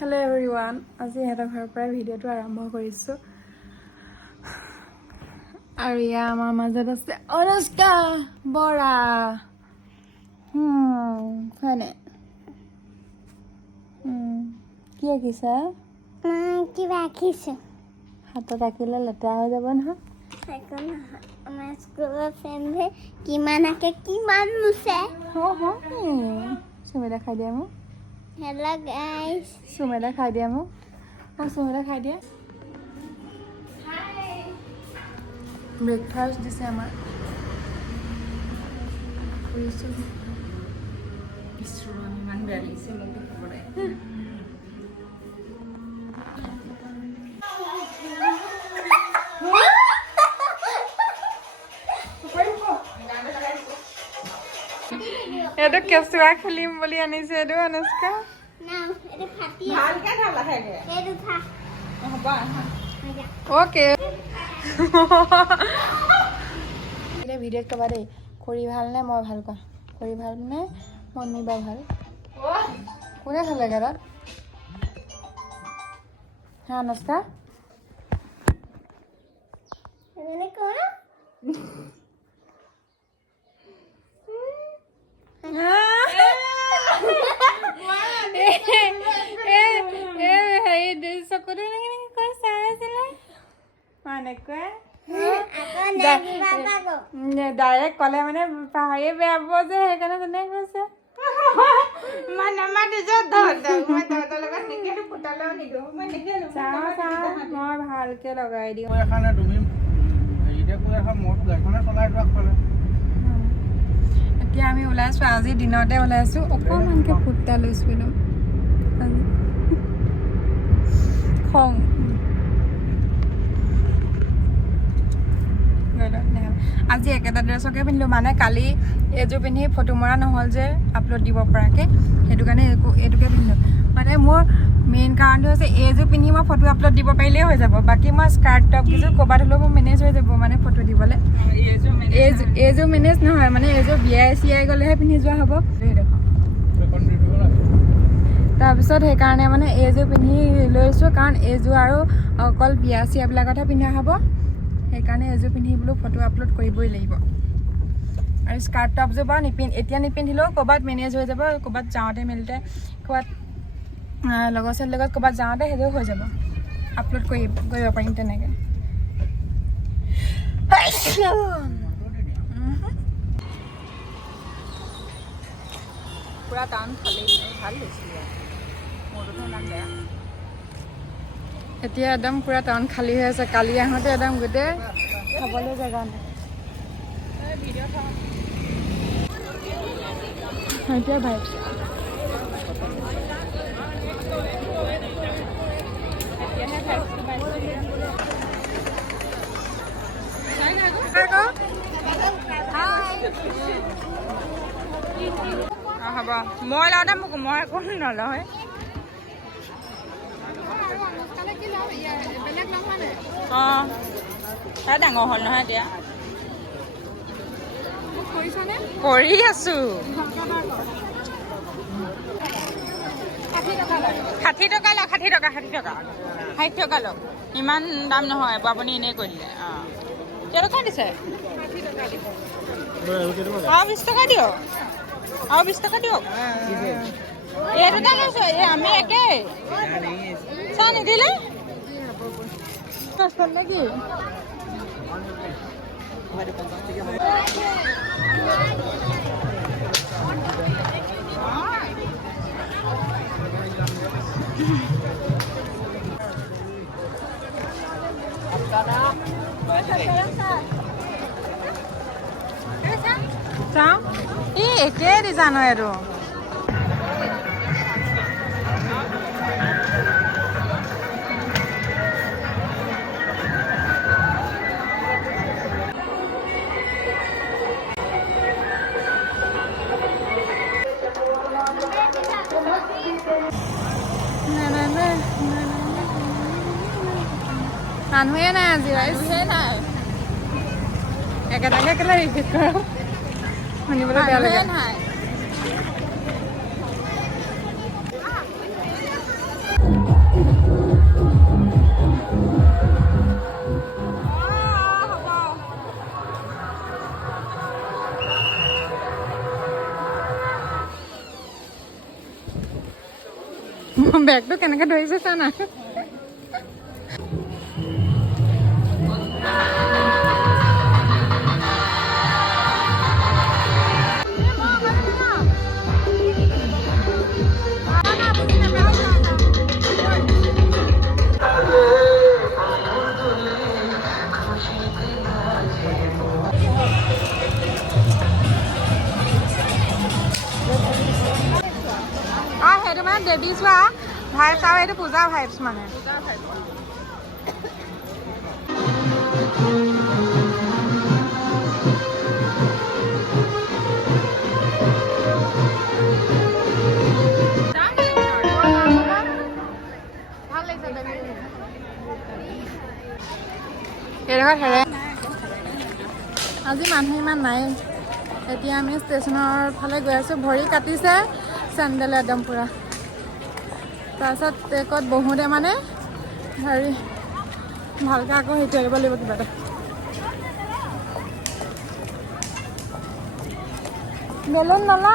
Hello everyone. আজি এটা ঘৰৰ পৰা ভিডিঅ'টো আৰম্ভ কৰিছো। আৰু ইয়া আমাৰ মাজত আছে অনুষ্কা বৰা। হয়নে? কি আঁকিছা? কিবা আঁকিছো। হাতত আঁকিলে লেতেৰা হৈ যাব নহয়। আমাৰ স্কুলৰ ফ্ৰেণ্ডে কিমান আঁকে কিমান মুছে। চুমি দেখাই দিয়া মোক। Hello' guys. চুমি দেখাই দিয়া মোক। চুমি দেখাই দিয়া। ব্ৰেকফাষ্ট দিছে আমাৰ। ইমান বেয়া লাগিছে মোক দেখাবলৈ। এইটো কেঁচুৱা খেলিম বুলি আনিছে এইটো অনুষ্কা। অ'কে এতিয়া ভিডিঅ'ত ক'বা দেই কৰি ভালনে মই ভাল কোৱা কৰি ভালনে মনি বা ভাল কোনে খালে গাত হা অনুষ্কা চকুটো কৈ চাই আছিলে ডাইৰেক্ট ক'লে মানে পাহাৰীয়ে বেয়া পাব যে সেইকাৰণে তেনেকে কৈছে মই ভালকে লগাই দিওঁ এতিয়া আমি ওলাইছো আজি দিনতে ওলাইছো অকণমানকে ফুটা লৈছো একদম খং আজি একেটা ড্ৰেছকে পিন্ধিলোঁ মানে কালি এইযোৰ পিন্ধি ফটো মৰা নহ'ল যে আপলোড দিব পৰাকৈ সেইটো কাৰণে এইটোকে পিন্ধিলোঁ মানে মোৰ মেইন কাৰণটো হৈছে এইযোৰ পিন্ধি মই ফটো আপলোড দিব পাৰিলেই হৈ যাব বাকী মই স্কাৰ্ট টপকেইযোৰ ক'ৰবাত হ'লেও মোৰ মেনেজ হৈ যাব মানে ফটো দিবলৈ এইযোৰ মেনেজ নহয় মানে এইযোৰ বিয়াই চিয়াই গ'লেহে পিন্ধি যোৱা হ'ব তাৰপিছত সেইকাৰণে মানে এইযোৰ পিন্ধি লৈছোঁ কাৰণ এইযোৰ আৰু অকল বিয়া চিয়াবিলাকতহে পিন্ধা হ'ব সেইকাৰণে এইযোৰ পিন্ধি বোলো ফটো আপলোড কৰিবই লাগিব আৰু স্কাৰ্ট টপযোৰ বাৰু এতিয়া নিপিন্ধিলেও ক'ৰবাত মেনেজ হৈ যাব ক'ৰবাত যাওঁতে মেলোঁতে ক'ৰবাত লগৰ ছোৱালীৰ লগত ক'ৰবাত যাওঁতে সেইযোৰ হৈ যাব আপলোড কৰিব পাৰিম তেনেকৈ পুৰা টাউন খালী ভাল হৈছিলে মোৰটোহে ইমান বেয়া এতিয়া একদম পুৰা টাউন খালী হৈ আছে কালি আহোঁতে একদম গোটেই খাবলৈ জেগা নাই এতিয়া ভাইব হ'ব মই লওঁতে মোক মই একো নলওঁ অঁ তাই ডাঙৰ হ'ল নহয় এতিয়া কৰি আছো 60 টকা লওক 60 টকা লওক ইমান দাম নহয় আপুনি এনেই কৰি দিলে অঁ কেইটকা দিছে আৰু 20 টকা দিয়ক আৰু 20 টকা দিয়ক এইটোতে লৈছোঁ এই আমি একেই চাহ নিদিলে নেকি চাওঁ এই একেই ডিজাইনৰ এইটো মানুহে নাই আজি ৰাইজহে নাই একেটাকে কেলে ৰিপিট কৰোঁ শুনিবলৈ বেয়া লাগে নাই বেগটো কেনেকৈ ধৰিছে চা না সেইটো মানে দেৱী চোৱা ভাইবছ আৰু এইটো পূজা ভাইবছ মানে আজি মানুহ ইমান নাই এতিয়া আমি ষ্টেচনৰ ফালে গৈ আছোঁ ভৰি কাটিছে চেণ্ডেল একদম পূৰা তাৰপিছত ট্ৰেকত বহোঁতে মানে হেৰি ভালকৈ আকৌ সেইটো আহিব লাগিব কিবা এটা বেলুন নলা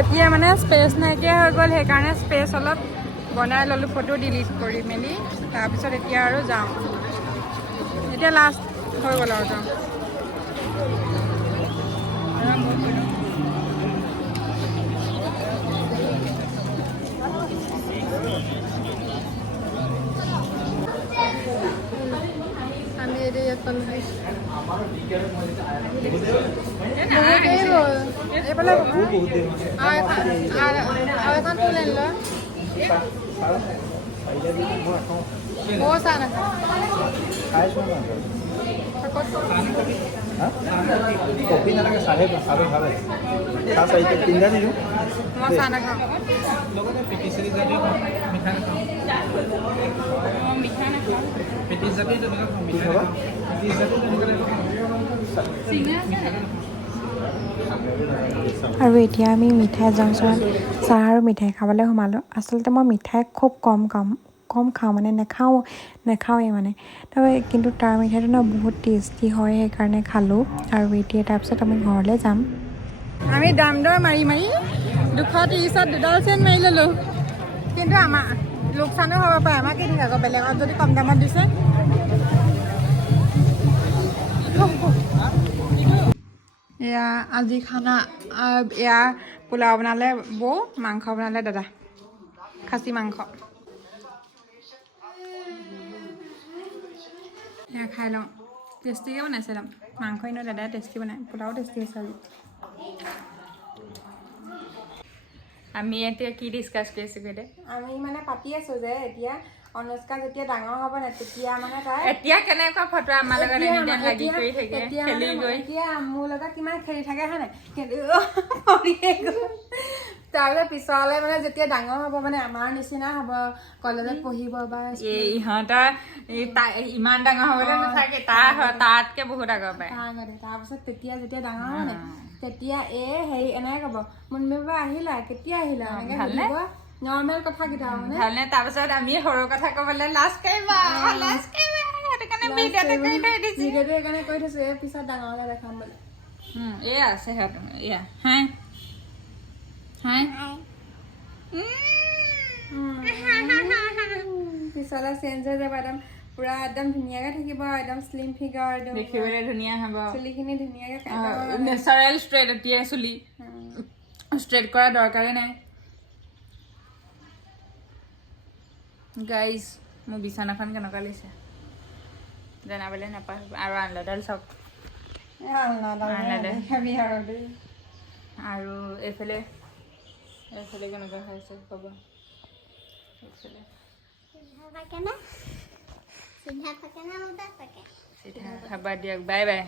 এতিয়া মানে স্পেচ নাইকিয়া হৈ গ'ল সেইকাৰণে স্পেচ অলপ বনাই ল'লোঁ ফটো ডিলিট কৰি মেলি তাৰপিছত এতিয়া আৰু যাওঁ এতিয়া লাষ্ট হৈ গ'ল আৰু যাওঁ আমি এতিয়া ইয়াত পালোঁ এইফালে আৰু এখন ফুল আনিল চাহ নাখাওঁ কফি নালাগে চাহে চাহে খালে চাহ চাৰিটা তিনিটা দিলোঁ মই চাহ নাখাওঁ লগতে পেটিছ জাতীয় মিঠা নাখাওঁ মিঠা নাখাওঁ পেটিছ জাতীয় তেনেকৈ খাওঁ মিঠা নাখাওঁ পেটিছ জাতীয় তেনেকৈ আৰু এতিয়া আমি মিঠাই জংচনত চাহ আৰু মিঠাই খাবলৈ সোমালোঁ আচলতে মই মিঠাই খুব কম খাওঁ মানে নাখাওঁৱেই মানে কিন্তু তাৰ মিঠাইটো ন বহুত টেষ্টি হয় সেইকাৰণে খালোঁ আৰু এতিয়া তাৰপিছত আমি ঘৰলৈ যাম আমি দাম দৰ মাৰি 230ত দুডাল চেন মাৰি ল'লোঁ কিন্তু আমাৰ লোকচানো হ'ব পাৰে আমাৰ কি ঠিক আকৌ বেলেগত যদি কম দামত দিছে এয়া আজি খানা এয়া পোলাও বনালে বৌ মাংস বনালে দাদা খাচী মাংস এয়া খাই লওঁ টেষ্টিকৈ বনাইছে একদম মাংস এনেও দাদাই টেষ্টি বনায় পোলাও টেষ্টি হৈছে আজি আমি এতিয়া কি ডিছকাছ কৰিছোঁ দে আমি মানে পাতি আছোঁ যে এতিয়া অনুষ্কা যেতিয়া ডাঙৰ হ'ব নাই তেতিয়া মানে তাই এতিয়া কেনেকুৱা ফটো আমাৰ লগত এনিটাইম লাগি কৰি থাকে খেলি গৈ এতিয়া মোৰ লগত কিমান খেলি থাকে হয় নাই কিন্তু তাৰপিছত পিছলৈ মানে যেতিয়া ডাঙৰ হ'ব মানে আমাৰ নিচিনা হ'ব কলেজত পঢ়িব বা ইহঁতৰ ইমান ডাঙৰ হ'বলৈ নাথাকে তাতকৈ বহুত আগৰ পায় তাৰপিছত তেতিয়া যেতিয়া ডাঙৰ হ'ব নাই তেতিয়া হেৰি এনেকৈ ক'ব মুনমি বাবা আহিলা কেতিয়া আহিলা এনেকৈ সুধিব নৰ্মেল কথাকেইটা মানে ভালনে তাৰপিছত আমি সৰু কথা ক'বলৈ লাজ কৰিব সেইটো কাৰণে ভিডিঅ'টো কৰি থৈ দিছোঁ ভিডিঅ'টো সেইকাৰণে কৰি থৈছোঁ এই পিছত ডাঙৰ হ'লে দেখাম বুলি এয়া আছে সিহঁত এয়া হাই পিছলৈ চেঞ্জ হৈ যাব একদম পুৰা একদম ধুনীয়াকৈ থাকিব একদম শ্লিম ফিগাৰ একদম দেখিবলৈ ধুনীয়া হ'ব চুলিখিনি ধুনীয়াকৈ নেচাৰেল ষ্ট্ৰেট এতিয়া চুলি ষ্ট্ৰেট কৰা দৰকাৰেই নাই গাইজ মোৰ বিচনাখন কেনেকুৱা লাগিছে জনাবলৈ নাপাহৰিব আৰু আনলাডাল চাওক আৰু এইফালে কেনেকুৱা হৈছে ক'ব এইফালে চিধা থাকে না চিধা থাকে না উল্টা থাকে চিধা খাবা দিয়ক বাই বাই